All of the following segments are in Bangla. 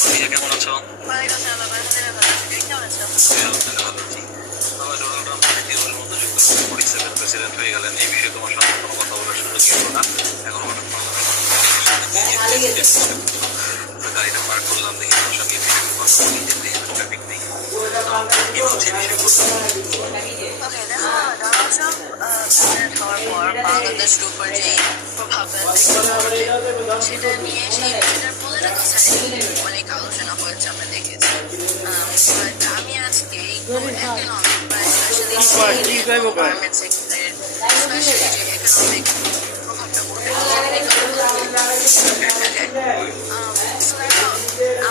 ভাইয়া কেমন আছো? ওয়ালাইকুম আসসালাম বাবা, আলহামদুলিল্লাহ ভালো আছি। তুমি কেমন আছো? আলহামদুলিল্লাহ ভালো আছি। বাবা ডোনাল্ড ট্রাম্প ২৩বারের মতো যুক্তরাষ্ট্রের 47 প্রেসিডেন্ট হয়ে গেলেন। এই বিষয়ে তোমার সঙ্গে কোনো কথা বলার সুযোগই হলো না। এখন হঠাৎ গাড়িটা পার্ক করলাম, দেখি তোমার সঙ্গে এই বিষয়ে কথা বলি, যেতে ট্রাফিক নেই। কি বলছি এই বিষয়ে? ওকে, দেখো ডোনাল্ড ট্রাম্প প্রেসিডেন্ট হওয়ার পর বাংলাদেশের উপর যে প্রভাব সেটা নিয়ে সেটার পলিটিক্যাল সাইডে অনেক আলোচনা হয়েছে, আমরা দেখেছি। বাট আমি আজকে ইকোনমিক বা স্পেশালি গভর্নমেন্ট সেক্টরের স্পেশালি যে ইকোনমিক প্রভাবটা পড়বে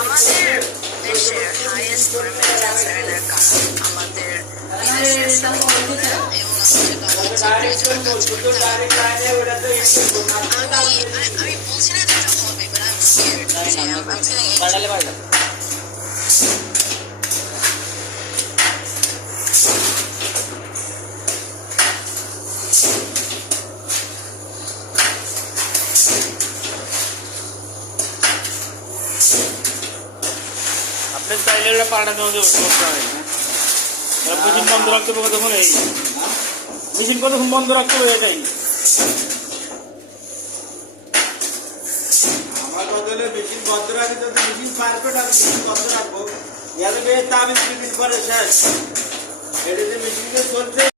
আমাদের দেশের হাইয়েস্ট গভর্নমেন্ট চ্যান্সেলর কাছে আমাদের বিদেশের শ্রমিকরা এবং আমাদের কাজ করতে আমি বলছি না যেটা হবে, but I am scared, I am feeling আপনি চাইলে পাড়া দেওয়া করতে হয় না। মেশিন বন্ধ রাখতে হবে কতক্ষণ? এই মেশিন কতক্ষণ বন্ধ রাখতে হবে এটাই আমার কথা হলো মেশিন বন্ধ রাখি তো মেশিন পারফেক্ট আর মেশিন বন্ধ রাখবো। তাবিজ 2 দিন পরে শেষ। এটা যে মেশিন চলছে